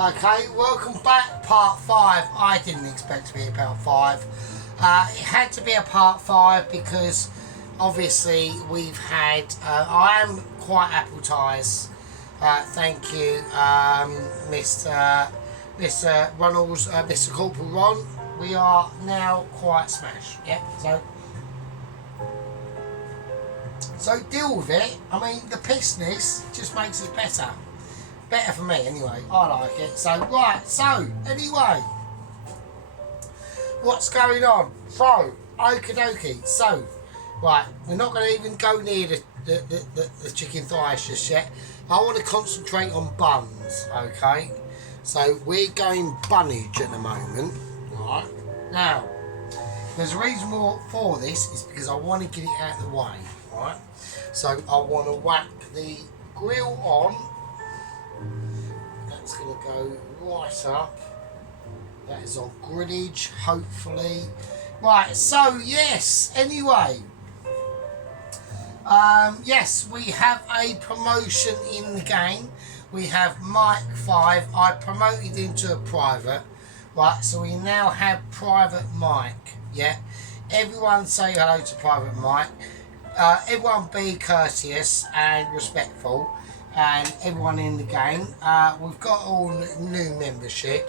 Okay, welcome back, part 5. I didn't expect to be a part 5. It had to be a part 5 because obviously we've had, I am quite appetised. Thank you, Mr. Ronalds, Mr. Corporal Ron. We are now quite smashed. Yeah, so deal with it. I mean, the pissness just makes it better. Better for me anyway, I like it. So anyway, what's going on? So, okie dokie. So, right, we're not going to even go near the chicken thighs just yet. I want to concentrate on buns, okay? So, we're going bunnage at the moment, right? Now, there's a reason for this, is because I want to get it out of the way, right? So, I want to whack the grill on. That's going to go right up. That is on grillage, hopefully. Right, so yes, anyway. Yes, we have a promotion in the game. We have Mike 5. I promoted into a private. Right, so we now have Private Mike. Yeah, everyone say hello to Private Mike. Everyone be courteous and respectful. And everyone in the game. We've got all new membership,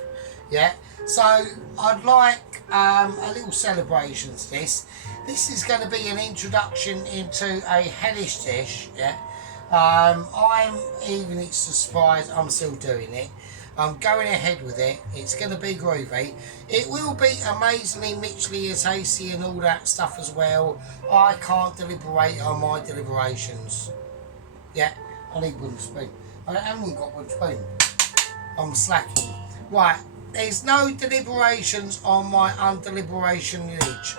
yeah. So I'd like a little celebration to this. This is going to be an introduction into a hellish dish, yeah. I'm even surprised I'm still doing it. I'm going ahead with it. It's going to be groovy. It will be amazingly Mitchelly as hasty and all that stuff as well. I can't deliberate on my deliberations, yeah. I need one spoon. I haven't got one spoon. I'm slacking. Right, there's no deliberations on my undeliberation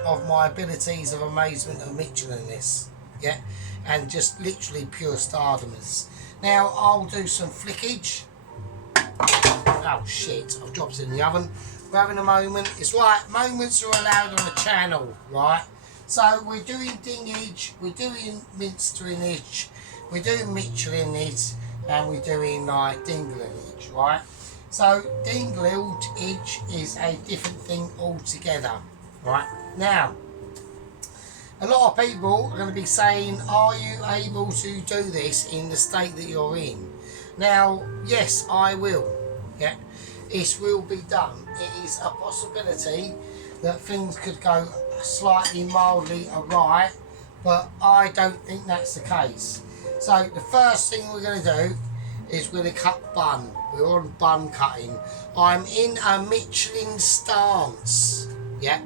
of my abilities of amazement and Micheliness. Yeah, and just literally pure stardomers. Now I'll do some flickage. Oh shit, I've dropped it in the oven. We're having a moment. It's right, moments are allowed on the channel, right? So we're doing dingage, we're doing minsterinage, we're doing Michelinage, and we're doing like dinglinage, right? So dinglinage is a different thing altogether, right? Now, a lot of people are going to be saying, are you able to do this in the state that you're in? Now, yes, I will, yeah. This will be done. It is a possibility that things could go slightly mildly awry, but I don't think that's the case. So the first thing we're going to do is we're going to cut bun. We're on bun cutting. I'm in a Michelin stance. Yeah,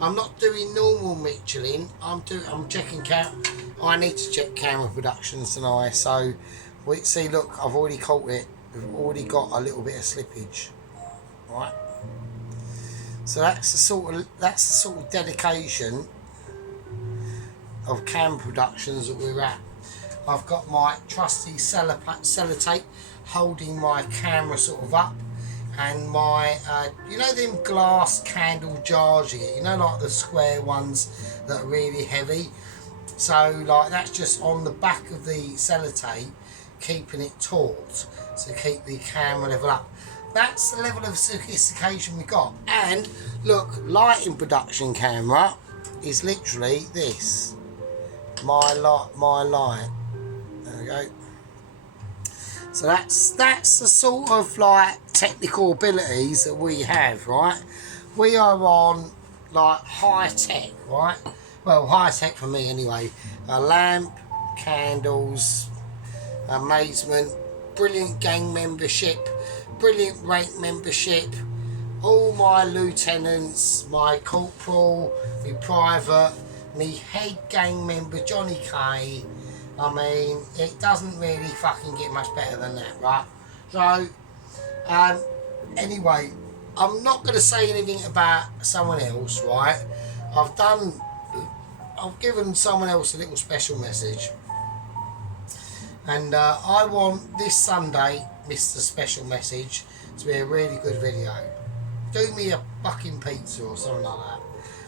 I'm not doing normal Michelin. I'm checking I need to check camera productions tonight. So see, look, I've already caught it. We've already got a little bit of slippage. Right. So that's the sort of dedication of cam productions that we're at. I've got my trusty sellotape holding my camera sort of up, and my you know them glass candle jars you get, you know, like the square ones that are really heavy. So like that's just on the back of the sellotape, keeping it taut to keep the camera level up. That's the level of sophistication we got. And look, lighting production camera is literally this. My light. There we go. So that's the sort of like technical abilities that we have, right? We are on like high tech, right? Well, high tech for me anyway. A lamp, candles, amazement, brilliant gang membership, brilliant rank membership, all my lieutenants, my corporal, my private, me head gang member Johnny K. I mean, it doesn't really fucking get much better than that, right? So, anyway, I'm not going to say anything about someone else, right? I've given someone else a little special message. And I want this Sunday, Mr. Special Message, to be a really good video. Do me a fucking pizza or something like that.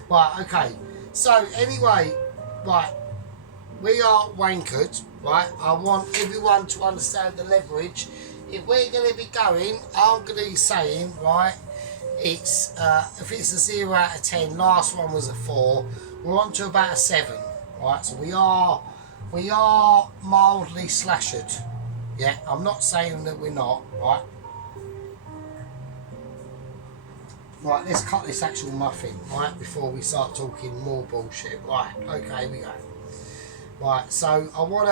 Right, okay. So, anyway, right, we are wankered, right? I want everyone to understand the leverage if we're going to be going, I'm going to be saying, right, it's if it's a 0 out of 10, last one was a 4, we're on to about a 7, right? So we are mildly slashered. Yeah, I'm not saying that we're not, right? Right, let's cut this actual muffin, right, before we start talking more bullshit. Right, okay, here we go. Right, so I want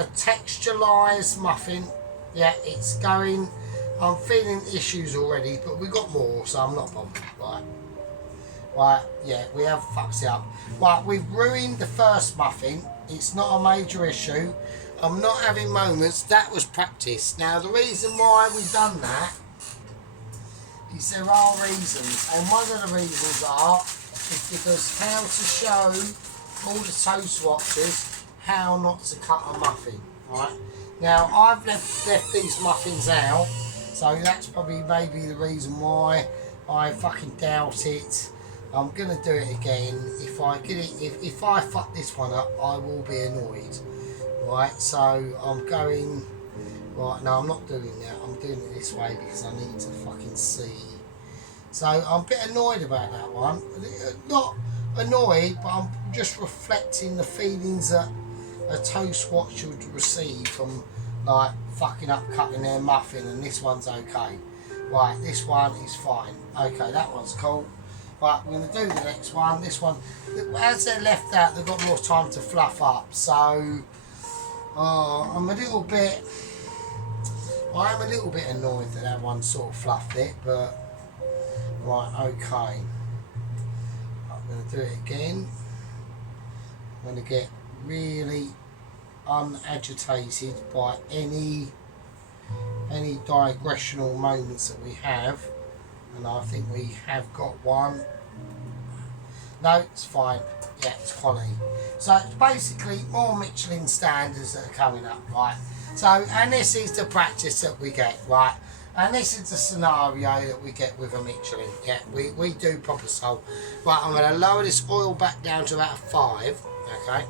a texturalised muffin. Yeah, it's going. I'm feeling issues already, but we've got more, so I'm not bothered. Right, right, yeah, we have fucked it up. Right, we've ruined the first muffin. It's not a major issue. I'm not having moments. That was practice. Now, the reason why we've done that is there are reasons, and one of the reasons is because how to show all the toast watchers how not to cut a muffin, right? Now, I've left these muffins out, so that's probably maybe the reason why. I fucking doubt it. I'm gonna do it again. If I get it, if I fuck this one up, I will be annoyed, right? So I'm going. Right, no, I'm not doing that. I'm doing it this way because I need to fucking see. So I'm a bit annoyed about that one. Not annoyed, but I'm just reflecting the feelings that a toast watcher would receive from like fucking up cutting their muffin, and this one's okay. Right, this one is fine. Okay, that one's cool. Right, we're going to do the next one. This one, as they're left out, they've got more time to fluff up. So I'm a little bit... I am a little bit annoyed that one sort of fluffed it, but right, okay. I'm going to do it again. I'm going to get really unagitated by any digressional moments that we have, and I think we have got one. No, it's fine. Yeah, it's quality. So it's basically more Michelin standards that are coming up, right? So, and this is the practice that we get, right? And this is the scenario that we get with a Michelin. Yeah, we do proper salt. Right, I'm going to lower this oil back down to about 5, okay?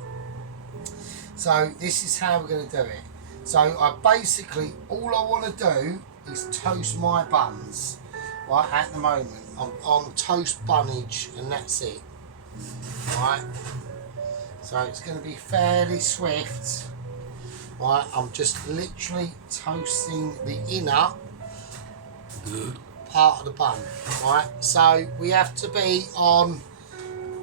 So this is how we're going to do it. So I basically, all I want to do is toast my buns, right, at the moment. I'm on toast bunnage and that's it, right? So it's going to be fairly swift. Right, I'm just literally toasting the inner part of the bun, right? So we have to be on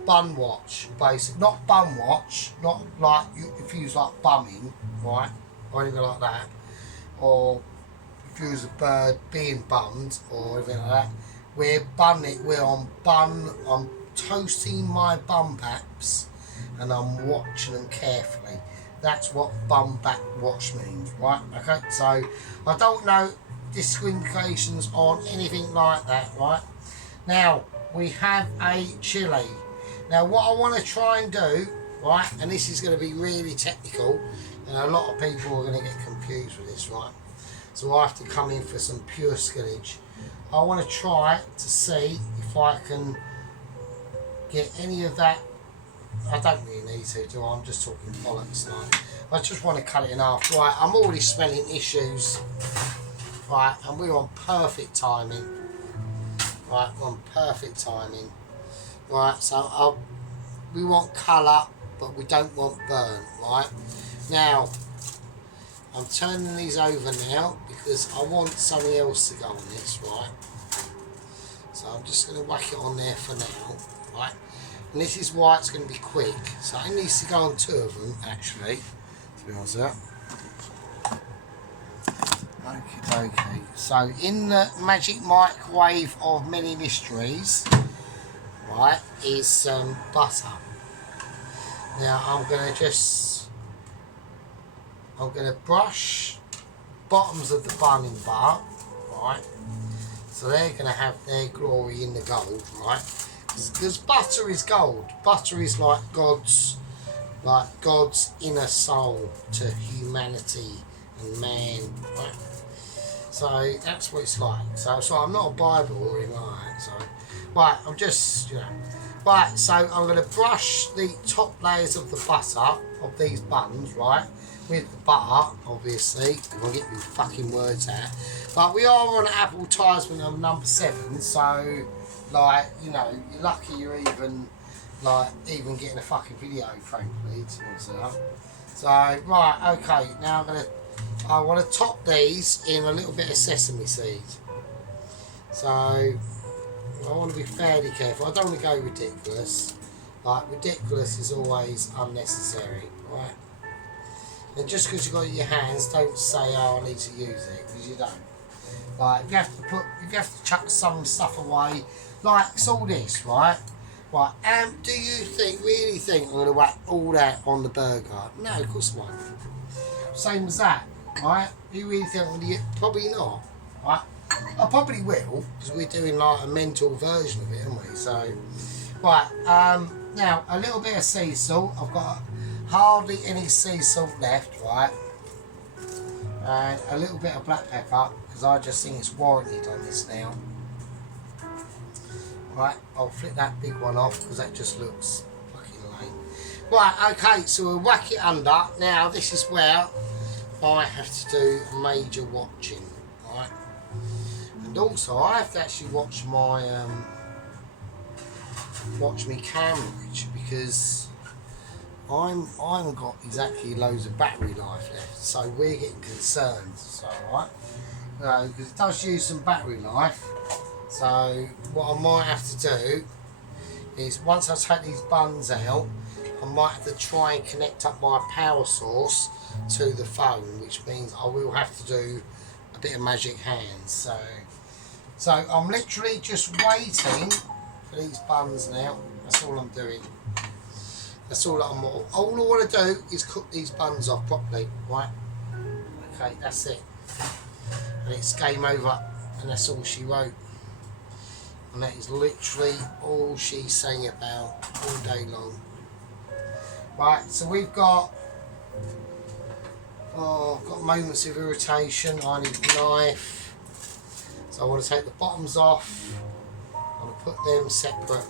bun watch, basically. Not bun watch, not like if you use like bumming, right? Or anything like that. Or if you use a bird being bummed or anything like that. We're on bun, I'm toasting my bum baps and I'm watching them carefully. That's what bum back watch means, right? Okay, so I don't know disqualifications on anything like that, right? Now, we have a chili. Now, what I want to try and do, right, and this is going to be really technical, and a lot of people are going to get confused with this, right? So I have to come in for some pure skillage. I want to try to see if I can get any of that. I don't really need to, do I? I'm just talking bollocks now. I just want to cut it in half. Right, I'm already smelling issues. Right, and we're on perfect timing. Right, we're on perfect timing. Right, so we want colour, but we don't want burn, right? Now, I'm turning these over now because I want something else to go on this, right? So I'm just going to whack it on there for now, right? And this is why it's going to be quick. So it needs to go on 2 of them, actually, to be honest with that. Okay. So in the magic microwave of many mysteries, right, is some butter. Now I'm going to brush bottoms of the bun in butter, right? So they're going to have their glory in the gold, right? Because butter is gold. Butter is like God's inner soul to humanity and man, right? So that's what it's like. So I'm not a Bible or anything like that. So, right, I'm just, right. So I'm going to brush the top layers of the butter of these buns, right, with the butter, obviously. If I get my fucking words out. But we are on advertisement of number 7, so, like, you know, you're lucky you're even, like, even getting a fucking video, frankly, to be honest. So, right, okay, now I want to top these in a little bit of sesame seed. So, I want to be fairly careful. I don't want to go ridiculous. Like, ridiculous is always unnecessary, right? And just because you've got it in your hands, don't say, oh, I need to use it, because you don't. Like, if you have to chuck some stuff away, like, it's all this, right? Right, do you really think I'm going to whack all that on the burger? No, of course I won't. Same as that, right? You really think I'm going to get, probably not, right? I probably will, because we're doing like a mental version of it, aren't we? So, right, now a little bit of sea salt. I've got hardly any sea salt left, right? And a little bit of black pepper, because I just think it's warranted on this now. Right, I'll flip that big one off, because that just looks fucking lame. Right, okay, so we'll whack it under. Now, this is where I have to do major watching, right? And also, I have to actually watch my camera, because I haven't got exactly loads of battery life left, so we're getting concerned. So, right, because it does use some battery life. So what I might have to do is, once I take these buns out, I might have to try and connect up my power source to the phone, which means I will have to do a bit of magic hands. So I'm literally just waiting for these buns now. That's all I'm doing. That's all I want to do is cook these buns off properly, right? Okay, that's it. And it's game over, and that's all she wrote. And that is literally all she sang about all day long. Right, so we've got, I've got moments of irritation. I need a knife. So I want to take the bottoms off. I want to put them separate.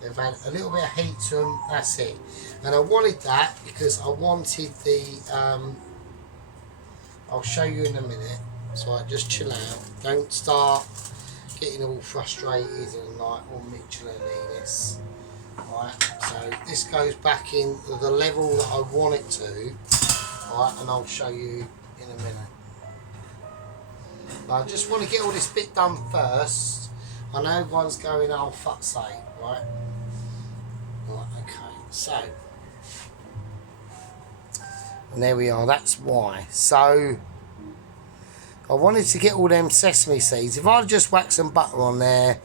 They've had a little bit of heat to them, that's it. And I wanted that because I wanted the, I'll show you in a minute. So I just chill out. Don't start getting all frustrated and like all Michelin-y-ness. Right, so this goes back in the level that I want it to. Right, and I'll show you in a minute. I just want to get all this bit done first. I know everyone's going, oh fuck's sake, right? Right, okay, so. And there we are, that's why. So, I wanted to get all them sesame seeds. If I just whack some butter on there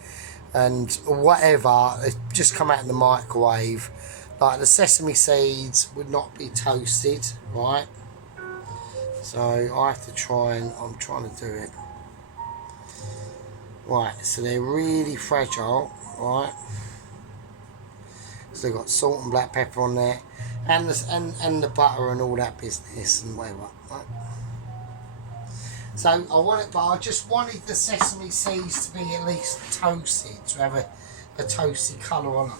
and whatever, it just come out in the microwave, like the sesame seeds would not be toasted, right? So I have to try and, I'm trying to do it. Right, so they're really fragile, right? So they've got salt and black pepper on there, and the butter and all that business and whatever, right? So I want it, but I just wanted the sesame seeds to be at least toasted, to have a toasty colour on them.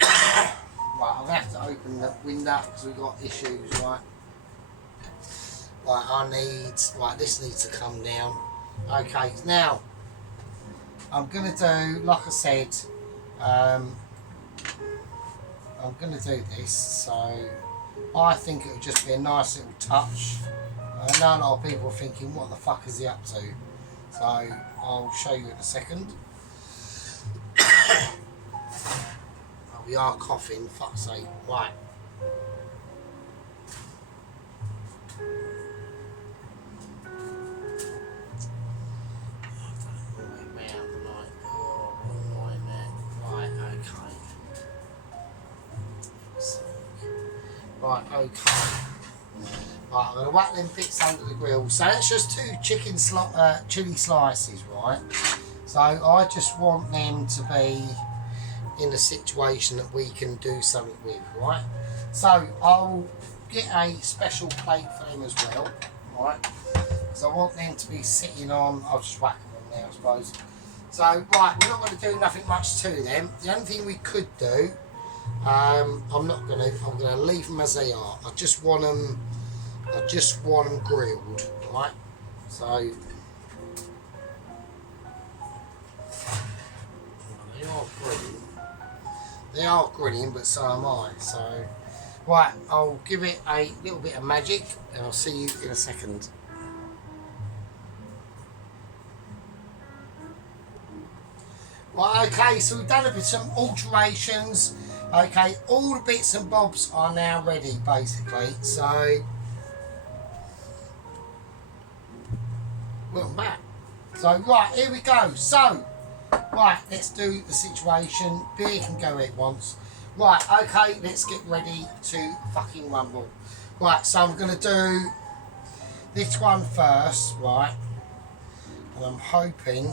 Right, I'll have to open the window because we've got issues, right? Right, this needs to come down. Okay, now I'm going to do, like I said, I'm going to do this, so I think it would just be a nice little touch. I know a lot of people are thinking, what the fuck is he up to? So I'll show you in a second. Oh, we are coughing, fuck's sake. Right. Right, okay. Right, I'm going to whack them bits under the grill. So that's just 2 chicken chilli slices, right? So I just want them to be in a situation that we can do something with, right? So I'll get a special plate for them as well, right? Because I want them to be sitting on, I'll just whack them on there, I suppose. So, right, we're not going to do nothing much to them. The only thing we could do I'm not gonna. I'm gonna leave them as they are. I just want them. I just want them grilled, right? So they are grilling. They are grilling, but so am I. So right, I'll give it a little bit of magic, and I'll see you in a second. Right, okay, so we've done a bit some alterations. Okay, all the bits and bobs are now ready, basically. So, welcome back. So, right, here we go. So, right, let's do the situation. Beer can go at once. Right, okay, let's get ready to fucking rumble. Right, so I'm going to do this one first, right? And I'm hoping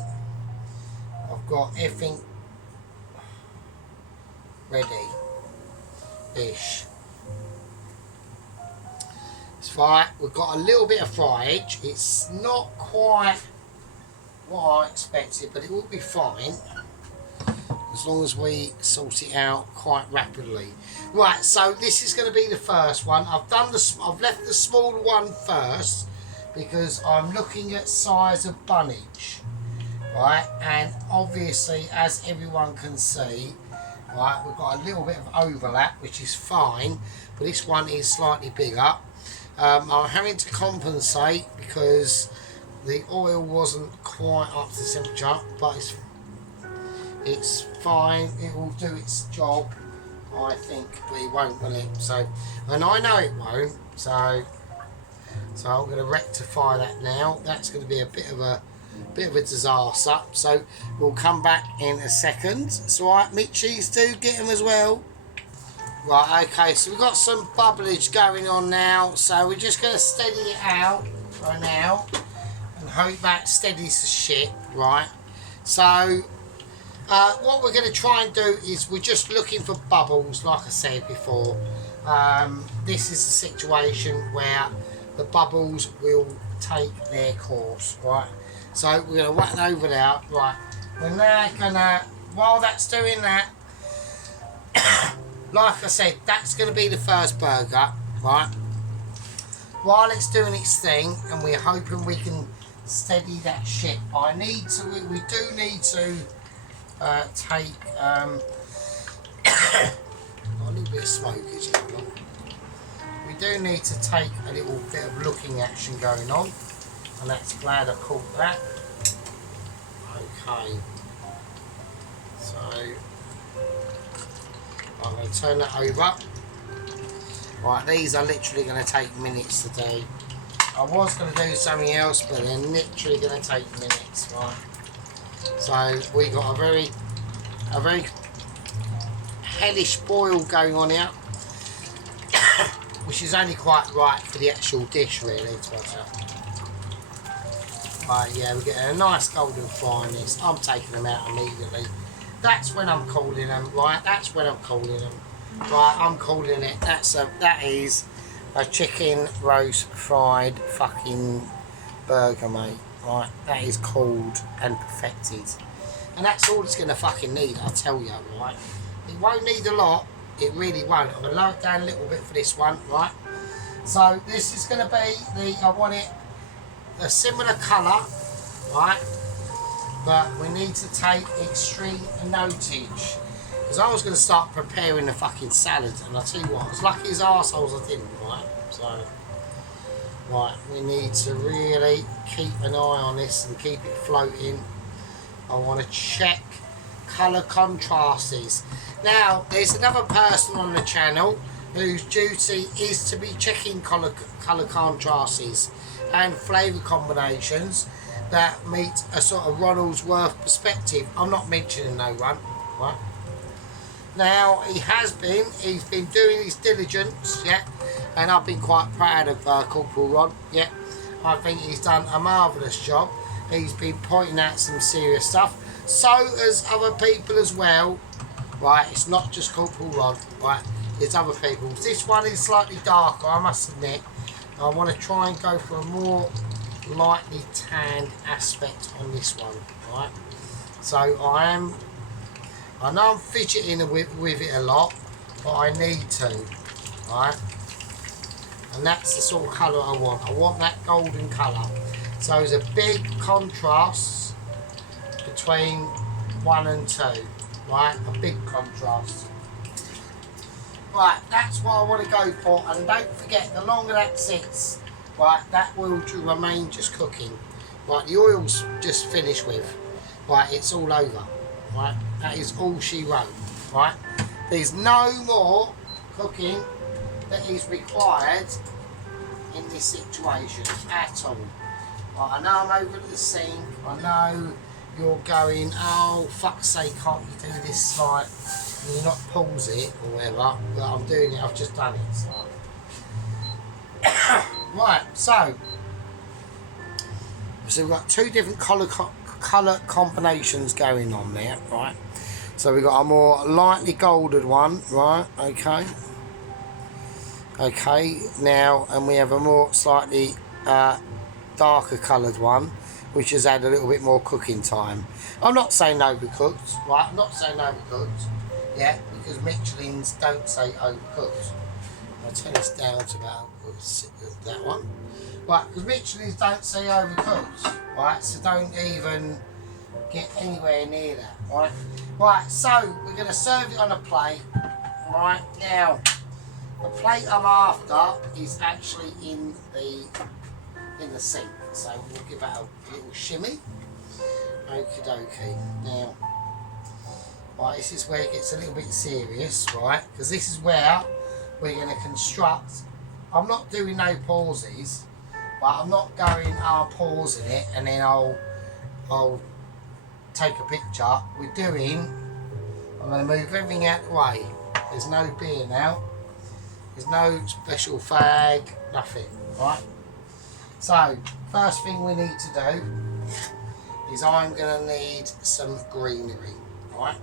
I've got everything ready-ish. It's right, we've got a little bit of fryage. It's not quite what I expected, but it will be fine as long as we sort it out quite rapidly. Right, so this is going to be the first one. I've left the smaller one first because I'm looking at size of bunnage. Right, and obviously, as everyone can see, right, we've got a little bit of overlap, which is fine, but this one is slightly bigger. I'm having to compensate because the oil wasn't quite up to the temperature, but it's fine. It will do its job, I think, but it won't, will it? So, and I know it won't. So I'm going to rectify that now. That's going to be a bit of a disaster, so we'll come back in a second. It's alright, Mitchies do get them as well. Right, okay, so we've got some bubblage going on now, so we're just going to steady it out for now and hope that steadies the ship, right? So what we're going to try and do is we're just looking for bubbles, like I said before. This is a situation where the bubbles will take their course, right? So we're going to whack over there. Right, we're now going to, while that's doing that, like I said, that's going to be the first burger, right? While it's doing its thing, and we're hoping we can steady that ship, we do need to take, a little bit of smoke, as you know. We do need to take a little bit of looking action going on. And that's glad I caught that. Okay. So I'm going to turn that over. Right, these are literally going to take minutes to do. I was going to do something else, but they're literally going to take minutes, right? So we got a very hellish boil going on here, which is only quite right for the actual dish, really, to watch out. Right, yeah, we're getting a nice golden fry on this. I'm taking them out immediately. That's when I'm calling them, right? That's when I'm calling them. Right, I'm calling it. That is a chicken roast fried fucking burger, mate. Right, that is called and perfected. And that's all it's going to fucking need, I'll tell you, right? It won't need a lot. It really won't. I'm going to lower it down a little bit for this one, right? So this is going to be I want it a similar colour, right? But we need to take extreme notage. Because I was going to start preparing the fucking salad, and I'll tell you what, as lucky as arseholes I didn't, right? So, right, we need to really keep an eye on this and keep it floating. I want to check colour contrasts. Now, there's another person on the channel whose duty is to be checking colour contrasts and flavour combinations that meet a sort of Ronaldsworth perspective. I'm not mentioning no one, right? Now, he's been doing his diligence, yeah, and I've been quite proud of Corporal Ron, yeah. I think he's done a marvellous job. He's been pointing out some serious stuff. So has other people as well, right? It's not just Corporal Ron, right? It's other people. This one is slightly darker, I must admit. I want to try and go for a more lightly tanned aspect on this one, right? So I know I'm fidgeting with it a lot, but I need to, right? And that's the sort of colour I want. I want that golden colour. So there's a big contrast between 1 and 2, right? A big contrast. Right, that's what I want to go for, and don't forget, the longer that sits, right, that will remain just cooking. Right, the oil's just finished with. Right, it's all over. Right, that is all she wrote. Right, there's no more cooking that is required in this situation at all. Right, I know I'm over at the sink. I know you're going, oh fuck's sake, can't you do this like, and you're not pause it or whatever, but I'm doing it, I've just done it. So. Right, so we've got 2 different colour combinations going on there, right? So we've got a more lightly golden one, right? Okay, now, and we have a more slightly darker coloured one, which has had a little bit more cooking time. I'm not saying overcooked, right? I'm not saying overcooked, yeah, because Michelin's don't say overcooked. I'll turn this down to about that one. Right, because Michelin's don't say overcooked, right? So don't even get anywhere near that, right? Right, so we're going to serve it on a plate, right? Now, the plate I'm after is actually in the sink, so we'll give that a little shimmy. Okie dokie. Now, right, this is where it gets a little bit serious, right? Because this is where we're going to construct. I'm not doing no pauses, but I'm not going, I'm pausing it and then I'll take a picture. We're doing, I'm going to move everything out of the way. There's no beer now. There's no special fag, nothing, right? So, first thing we need to do is I'm going to need some greenery, right?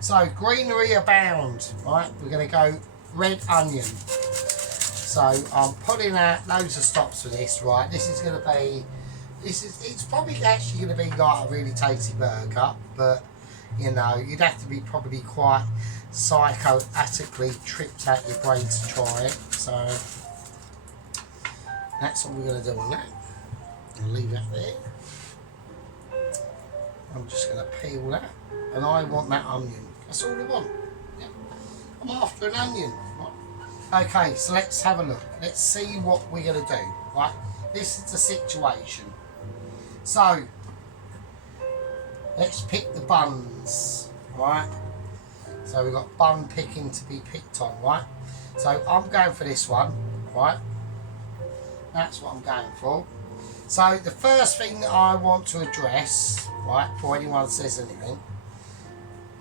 So, greenery abound, right? We're going to go red onion. So, I'm putting out loads of stops for this, right? This is going to be, it's probably actually going to be like a really tasty burger, but, you know, you'd have to be probably quite psychotically tripped out your brain to try it. So, that's what we're going to do on that. I'll leave that there. I'm just going to peel that, and I want that onion. That's all I want. Yeah. I'm after an onion. Right. Okay, so let's have a look. Let's see what we're going to do. Right, this is the situation. So let's pick the buns. Right. So we've got bun picking to be picked on. Right. So I'm going for this one. Right. That's what I'm going for. So the first thing that I want to address, right, before anyone says anything,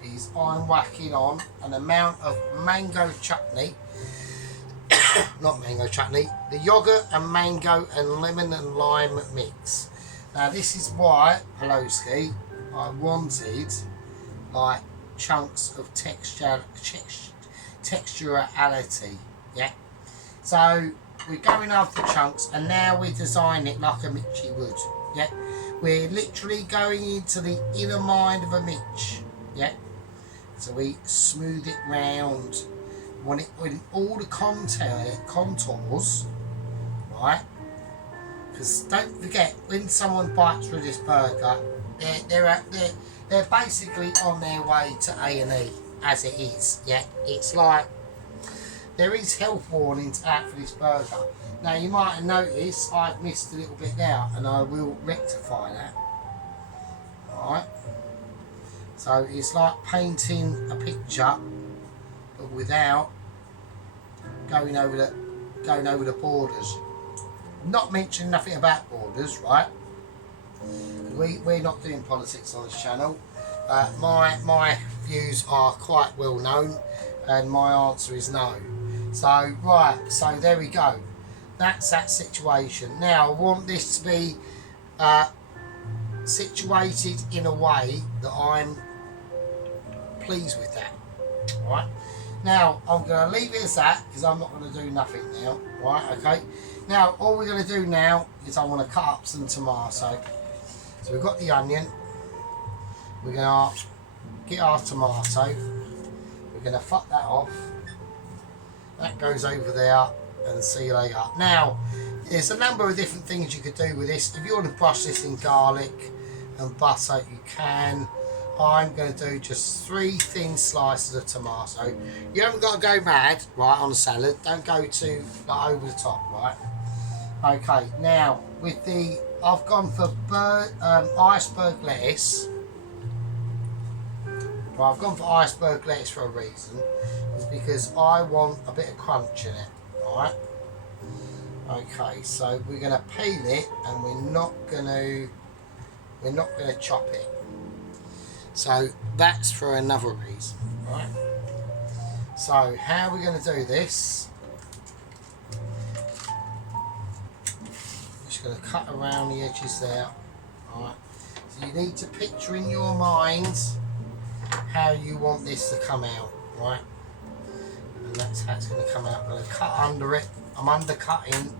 is I'm whacking on an amount of mango chutney, not mango chutney, the yogurt and mango and lemon and lime mix. Now this is why, Paloski, I wanted like chunks of texturality, yeah. So we're going after chunks, and now we design it like a Mitchy would, yeah. We're literally going into the inner mind of a Mitch, yeah. So we smooth it round when all the contours, right? Because don't forget, when someone bites through this burger, they're basically on their way to A&E as it is, yeah. It's like there is health warnings out for this burger. Now you might have noticed I've missed a little bit there, and I will rectify that. Alright. So it's like painting a picture, but without going over the borders. Not mentioning nothing about borders, right? We're not doing politics on this channel. My views are quite well known, and my answer is no. So right, so there we go. That's that situation. Now I want this to be situated in a way that I'm pleased with that. Right. Now I'm going to leave it as that, because I'm not going to do nothing now. Right. Okay. Now all we're going to do now is I want to cut up some tomato. So we've got the onion. We're going to get our tomato. We're going to fuck that off. That goes over there, and see you later. Now, there's a number of different things you could do with this. If you want to brush this in garlic and butter, you can. I'm going to do just 3 thin slices of tomato. You haven't got to go mad, right, on a salad. Don't go too like, over the top, right? Okay, now with the, I've gone for iceberg lettuce. Well, I've gone for iceberg lettuce for a reason. It's because I want a bit of crunch in it, right? Okay, so we're going to peel it, and we're not going to chop it. So that's for another reason, right? So how are we going to do this? Just going to cut around the edges there, right? So you need to picture in your mind how you want this to come out, right? And that's how it's going to come out. I'm going to cut under it. I'm undercutting,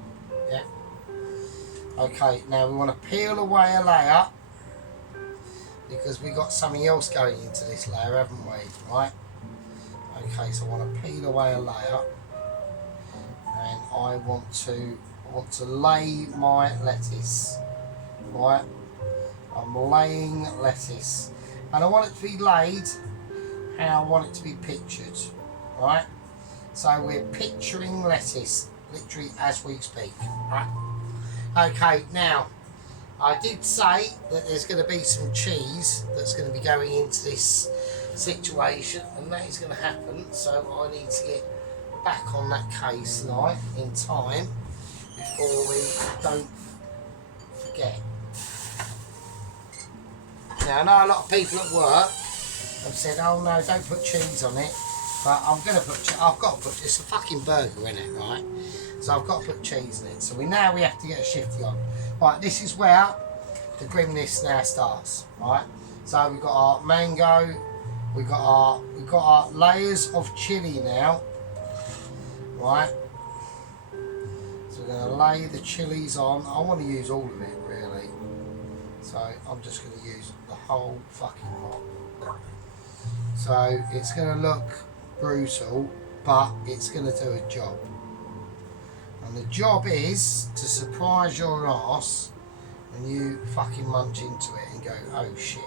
yeah. Okay, now we want to peel away a layer, because we got something else going into this layer, haven't we? Right? Okay, so I want to peel away a layer, and I want to lay my lettuce. Right? I'm laying lettuce, and I want it to be laid how I want it to be pictured. Right? So we're picturing lettuce literally as we speak. Right? Okay, now I did say that there's going to be some cheese that's going to be going into this situation, and that is going to happen, so I need to get back on that case tonight in time before we don't forget. Now I know a lot of people at work have said, oh no, don't put cheese on it, but I'm going to put, I've got to put, it's a fucking burger in it, right? So I've got to put cheese in it. So we have to get a shifty on. Right, this is where the grimness now starts. Right, so we've got our mango, we've got our layers of chilli now. Right, so we're going to lay the chilies on. I want to use all of it really, so I'm just going to use the whole fucking lot. So it's going to look brutal, but it's going to do a job. And the job is to surprise your ass when you fucking munch into it and go, oh shit.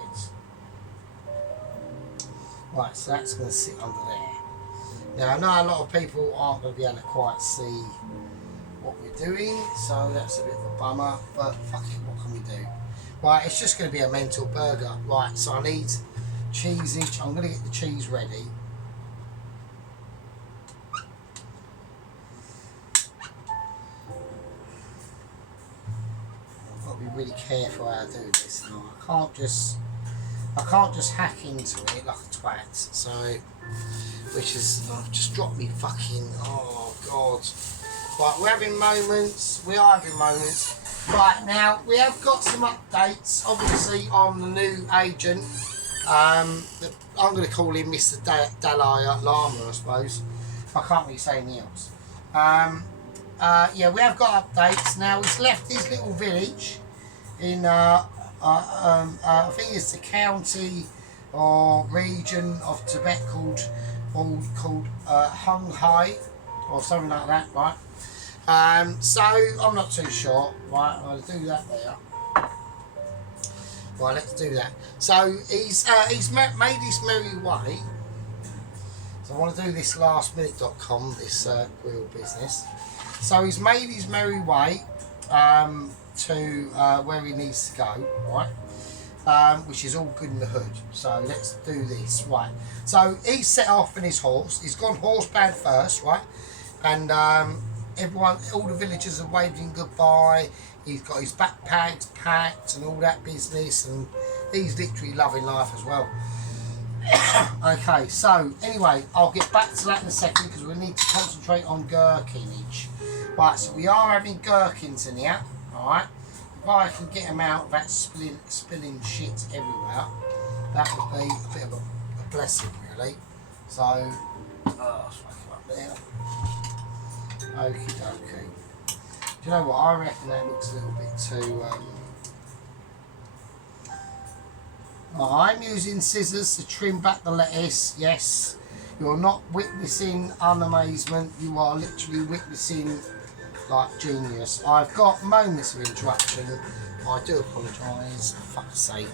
Right, so that's going to sit under there. Now I know a lot of people aren't going to be able to quite see what we're doing, so that's a bit of a bummer, but fuck it, what can we do? Right, it's just going to be a mental burger. Right, so I need cheese each. I'm going to get the cheese ready. Really careful how I do this now. I can't just hack into it like a twat. So, which is, I've just dropped me fucking, oh god. Right, we're having moments. We are having moments. Right, now we have got some updates, obviously, on the new agent. I'm going to call him Mr. Dalai Lama, I suppose. I can't really say anything else. Yeah, we have got updates now. He's left his little village in I think it's the county or region of Tibet called Hung Hai or something like that, right? So I'm not too sure. Right, I'm going to do that there. Right, let's do that. So he's made his merry way. So I want to do this lastminute.com, this grill business. So he's made his merry way to where he needs to go, right? Which is all good in the hood. So let's do this, right? So he's set off in his horse. He's gone horsebound first, right? And everyone, all the villagers are waving goodbye. He's got his backpacks packed and all that business, and he's literally loving life as well. Okay, so anyway, I'll get back to that in a second because we need to concentrate on gherkinage. Right, so we are having gherkins in here. Alright, if I can get them out without spilling shit everywhere, that would be a bit of a blessing, really. So, let's wake him up there. Okie dokie. Do you know what? I reckon that looks a little bit too. I'm using scissors to trim back the lettuce. Yes, You're not witnessing unamazement, you are literally witnessing like genius. I've got moments of interruption. I do apologise, for fuck's sake.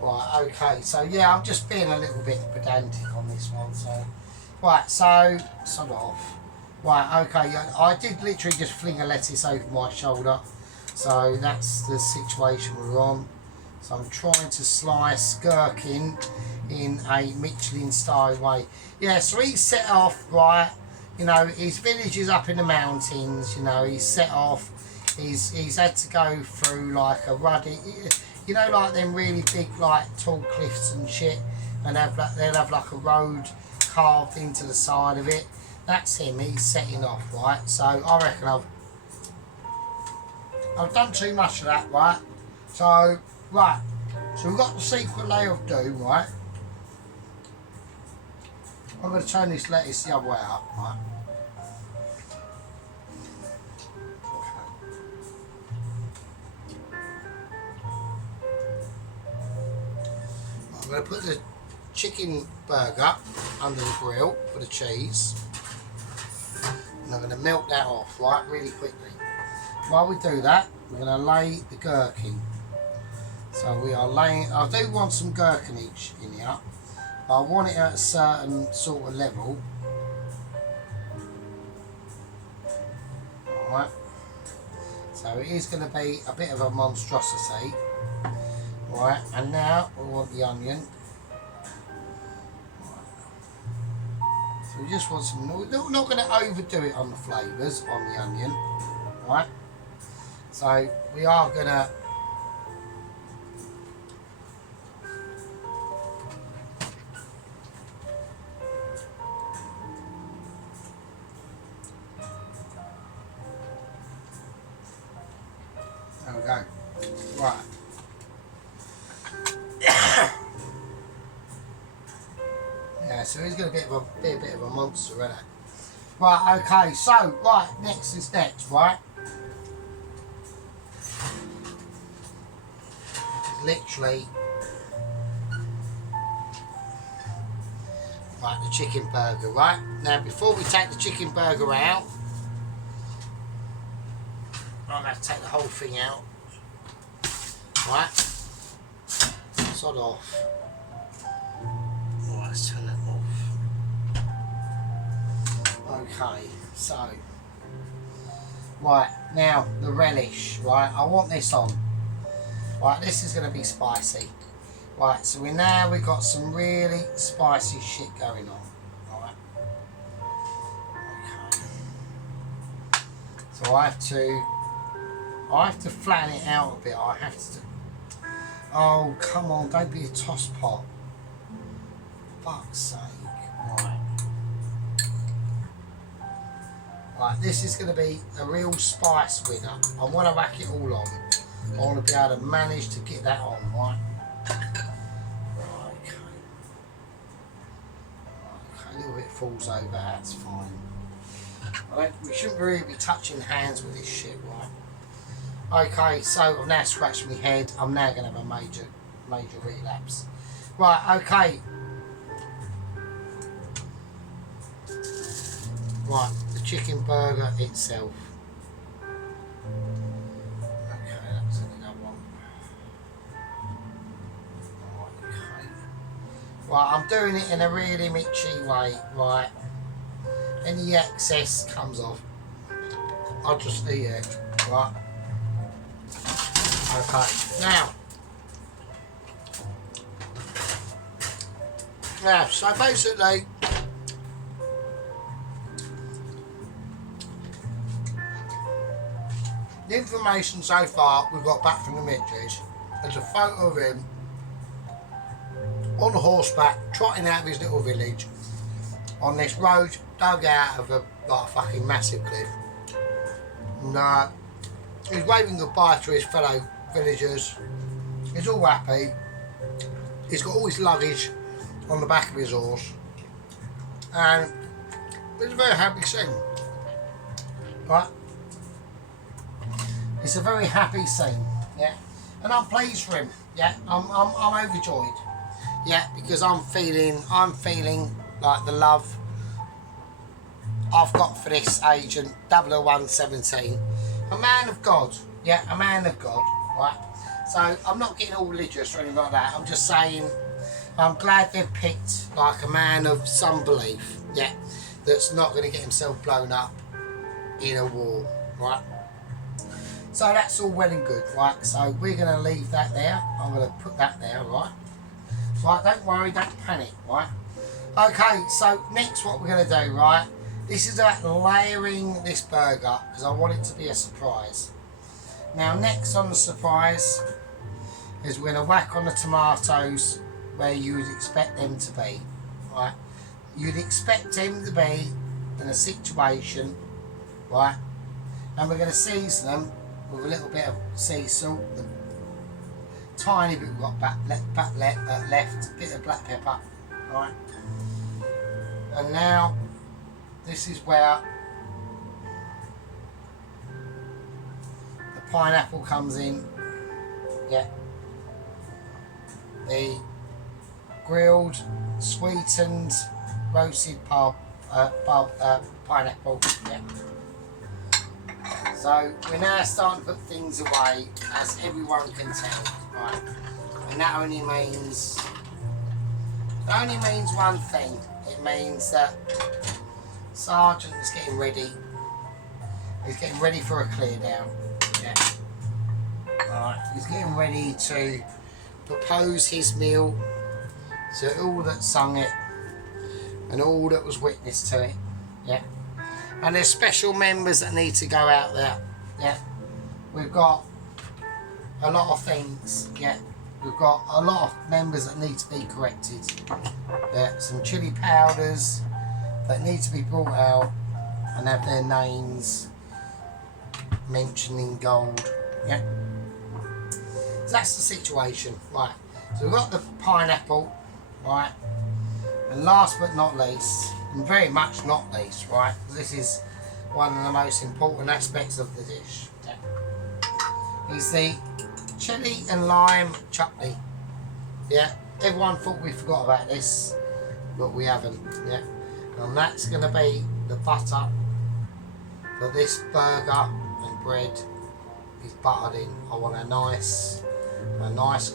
Right, okay, so yeah, I'm just being a little bit pedantic on this one, so. Right, so, sod off. Right, okay, I did literally just fling a lettuce over my shoulder, so that's the situation we're on. So I'm trying to slice gherkin in a Michelin style way. Yeah, so he's set off, right, you know, his village is up in the mountains, you know, he's set off, he's had to go through like a ruddy, you know, like them really big, like tall cliffs and shit, and they'll have like a road carved into the side of it. That's him, he's setting off, right? So I reckon I've done too much of that, right? So, right, so we've got the secret layer of doom, right? I'm going to turn this lettuce the other way up, right? I'm going to put the chicken burger under the grill for the cheese. And I'm going to melt that off, right, really quickly. While we do that, we're going to lay the gherkin. So we are laying, I do want some gherkinage in here, but I want it at a certain sort of level. Alright. So it is going to be a bit of a monstrosity. Alright, and now we want the onion. So we just want some, we're not going to overdo it on the flavours on the onion. Right? So we are going to there we go. Right. Yeah, so he's going to be a bit of a monster, isn't it? Right, okay, so, right, next is next, right? Literally, right, the chicken burger, right? Now, before we take the chicken burger out, I'm going to have to take the whole thing out, right? Sod off. Right, let's turn that off. Okay, so, right, now, the relish, right? I want this on. Right, this is going to be spicy. Right, so we've got some really spicy shit going on. Right. Okay. So I have to flatten it out a bit. I have to. Oh, come on, don't be a toss pot. Fuck's sake. Right. Right, this is going to be a real spice winner. I want to whack it all on. I want to be able to manage to get that on, right? Right, okay. Right, okay, a little bit falls over, that's fine. We shouldn't really be touching hands with this shit, right? Okay, so I've now scratched my head. I'm now going to have a major relapse. Right, okay. Right, the chicken burger itself. Right, I'm doing it in a really mitchy way, right? Any excess comes off. I'll just eat it, right? Okay, now, so basically, the information so far we've got back from the Mitches is a photo of him on horseback, trotting out of his little village on this road dug out of a fucking massive cliff. And he's waving goodbye to his fellow villagers. He's all happy. He's got all his luggage on the back of his horse, and it's a very happy scene, right? It's a very happy scene, yeah, and I'm pleased for him. Yeah, I'm overjoyed. yeah, because I'm feeling like the love I've got for this agent 00117, a man of God, yeah, a man of God, right? So I'm not getting all religious or anything like that. I'm just saying I'm glad they've picked like a man of some belief, yeah, that's not going to get himself blown up in a war, right? So that's all well and good, right? So we're going to leave that there. I'm going to put that there, right? Right, don't worry, don't panic, right? Okay, so next what we're going to do, right? This is about layering this burger because I want it to be a surprise. Now, next on the surprise is we're going to whack on the tomatoes where you would expect them to be, right? You'd expect them to be in a situation, right? And we're going to season them with a little bit of sea salt, the tiny bit we've got left, a bit of black pepper, right? And now this is where the pineapple comes in, yeah. The grilled, sweetened, roasted pineapple, yeah. So we're now starting to put things away, as everyone can tell, right? And that only means one thing. It means that Sergeant is getting ready. He's getting ready for a clear down. Yeah. Alright. He's getting ready to propose his meal to all that sung it and all that was witness to it. Yeah. And there's special members that need to go out there. Yeah. We've got a lot of things. Yeah. We've got a lot of members that need to be corrected. Yeah. Some chili powders that need to be brought out and have their names mentioned in gold. Yeah. So that's the situation. Right. So we've got the pineapple. Right. And last but not least, and very much not least, right, this is one of the most important aspects of the dish, yeah, is the chili and lime chutney. Yeah, everyone thought we forgot about this, but we haven't. Yeah, and that's going to be the butter that this burger and bread is buttered in. I want a nice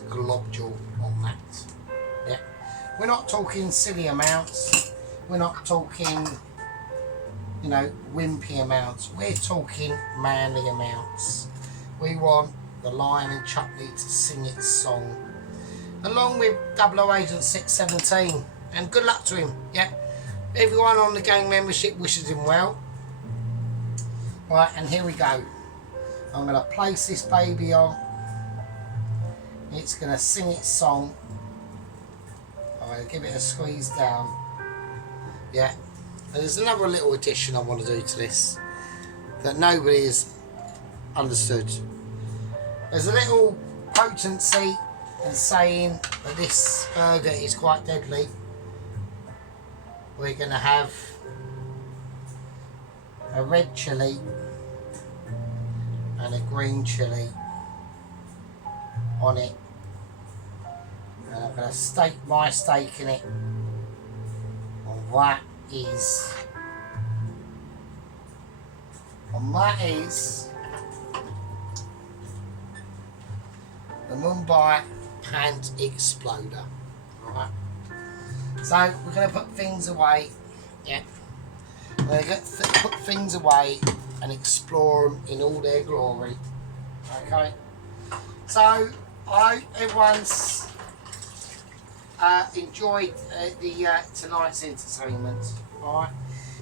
globule on that. Yeah, we're not talking silly amounts. We're not talking, you know, wimpy amounts. We're talking manly amounts. We want the lime and chutney to sing its song, along with 00 Agent 617. And good luck to him. Yeah, everyone on the gang membership wishes him well. Right, and here we go. I'm going to place this baby on. It's going to sing its song. I'm going to give it a squeeze down. Yeah, and there's another little addition I want to do to this that nobody has understood. There's a little potency in saying that this burger is quite deadly. We're going to have a red chilli and a green chilli on it, and I'm going to stake my stake in it. That is the Mumbai Pant Exploder. Right. So we're going to put things away. Yeah. We're going to put things away and explore them in all their glory. Okay. So I hope everyone's enjoyed tonight's entertainment. Alright,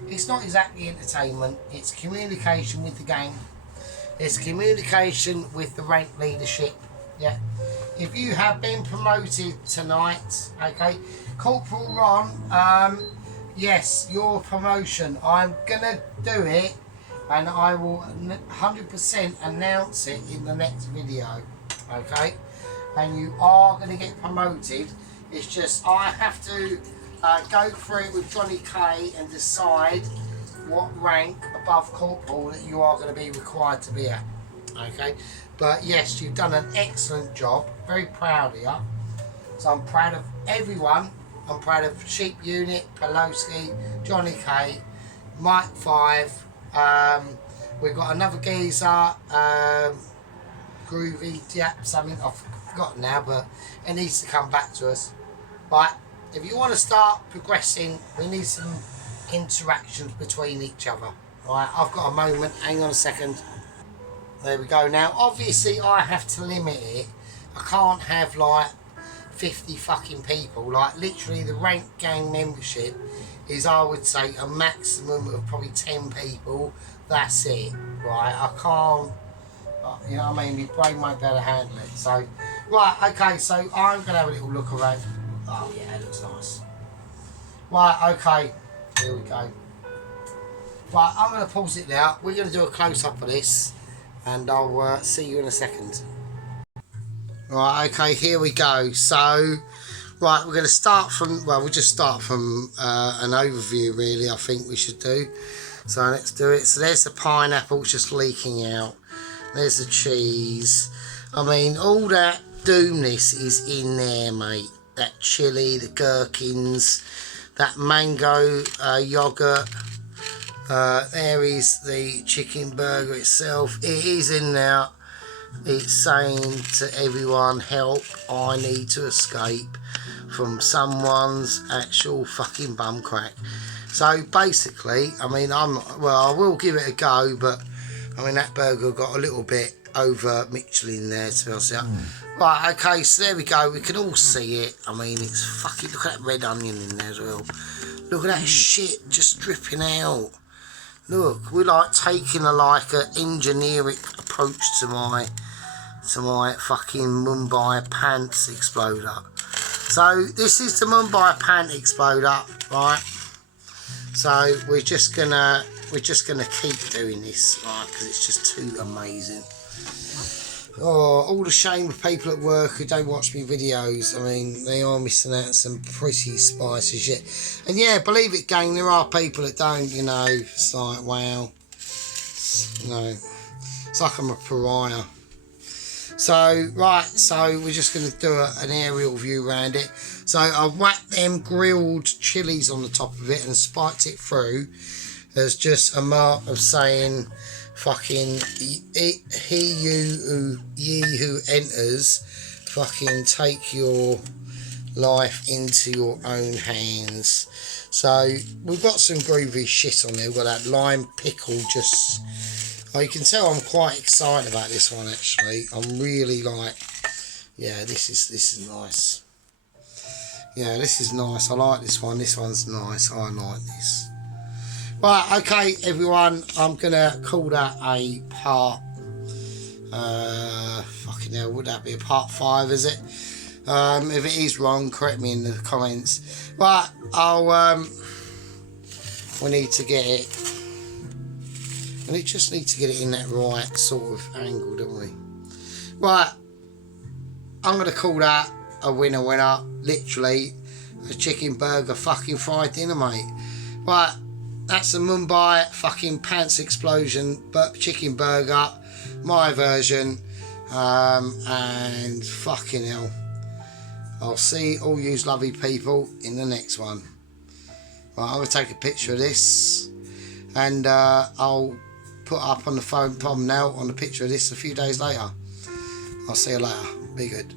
it's not exactly entertainment, it's communication with the gang, it's communication with the rank leadership. Yeah, if you have been promoted tonight, okay, Corporal Ron, yes, your promotion, I'm gonna do it and I will 100% announce it in the next video. Okay, and you are going to get promoted. It's just I have to go through it with Johnny K and decide what rank above corporal that you are going to be required to be at. Okay, but yes, you've done an excellent job. Very proud of you. So I'm proud of everyone. I'm proud of Sheep Unit, Pelosi, Johnny K, Mike 5. We've got another geezer, Groovy, something I've forgotten now, but it needs to come back to us. Right, if you want to start progressing, we need some interactions between each other. Right, I've got a moment, hang on a second. There we go. Now, obviously, I have to limit it. I can't have like 50 fucking people. Like, literally, the rank gang membership is, I would say, a maximum of probably 10 people. That's it. Right, I can't, you know what I mean? My brain won't be able to handle it. So, right, okay, so I'm going to have a little look around. Oh, yeah, it looks nice. Right, okay, here we go. Right, I'm going to pause it now. We're going to do a close-up of this, and I'll see you in a second. Right, okay, here we go. So, right, we're going to start from, well, we'll just start from an overview, really, I think we should do. So, let's do it. So, there's the pineapple just leaking out. There's the cheese. I mean, all that doomness is in there, mate. That chilli, the gherkins, that mango yoghurt. There is the chicken burger itself. It is in there. It's saying to everyone, help, I need to escape from someone's actual fucking bum crack. So basically, I mean, I will give it a go, but I mean, that burger got a little bit over Michelin there, to be honest. Right, okay, so there we go. We can all see it. I mean, it's fucking, look at that red onion in there as well. Look at that shit just dripping out. Look, we're like taking a engineering approach to my fucking Mumbai pants exploder. So this is the Mumbai pant exploder, right? So we're just gonna keep doing this, right? Because it's just too amazing. Oh, all the shame of people at work who don't watch me videos. I mean, they are missing out on some pretty spicy shit. And yeah, believe it, gang, there are people that don't, you know. It's like, wow. You know, it's like I'm a pariah. So, right, so we're just going to do an aerial view around it. So I've whacked them grilled chilies on the top of it and spiked it through. There's just a mark of saying, fucking, ye who enters, fucking take your life into your own hands. So we've got some groovy shit on there. We've got that lime pickle just... Oh, you can tell I'm quite excited about this one, actually. I'm really like, yeah, this is nice. Yeah, this is nice. I like this one. This one's nice. I like this. Right, okay, everyone. I'm going to call that a part... fucking hell, would that be a part 5, is it? If it is wrong, correct me in the comments. But I'll... we need to get it... And it just needs to get it in that right sort of angle, don't we? Right, I'm going to call that a winner. Literally, a chicken burger fucking fried dinner, mate. Right, that's a Mumbai fucking pants explosion but chicken burger, my version. And fucking hell, I'll see all you lovely people in the next one. Right, I'm going to take a picture of this. And I'll put up on the phone thumbnail on the picture of this a few days later. I'll see you later. Be good.